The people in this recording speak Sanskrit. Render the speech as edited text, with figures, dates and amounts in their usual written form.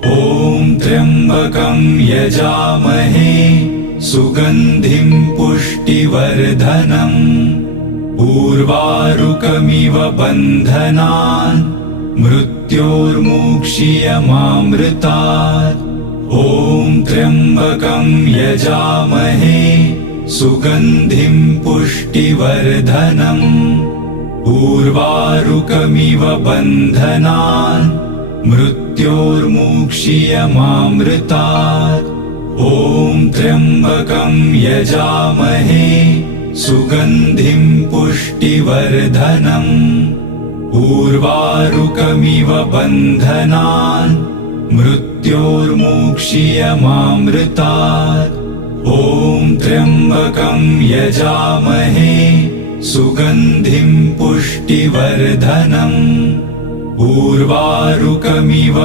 ॐ त्र्यम्बकं यजामहे सुगन्धिं पुष्टिवर्धनम् उर्वारुकमिव बन्धनान् मृत्योर्मुक्षीयमामृतात्। ॐ त्र्यम्बकं यजामहे सुगन्धिं पुष्टिवर्धनम् उर्वारुकमिव बन्धनान् मृत्योर्मुक्षीयमामृतात्। ॐ त्र्यम्बकं यजामहे सुगन्धिं पुष्टिवर्धनम् उर्वारुकमिव बन्धनान् मृत्योर्मुक्षीयमामृतात्। ॐ त्र्यम्बकं यजामहे सुगन्धिं पुष्टिवर्धनम् उर्वारुकमिव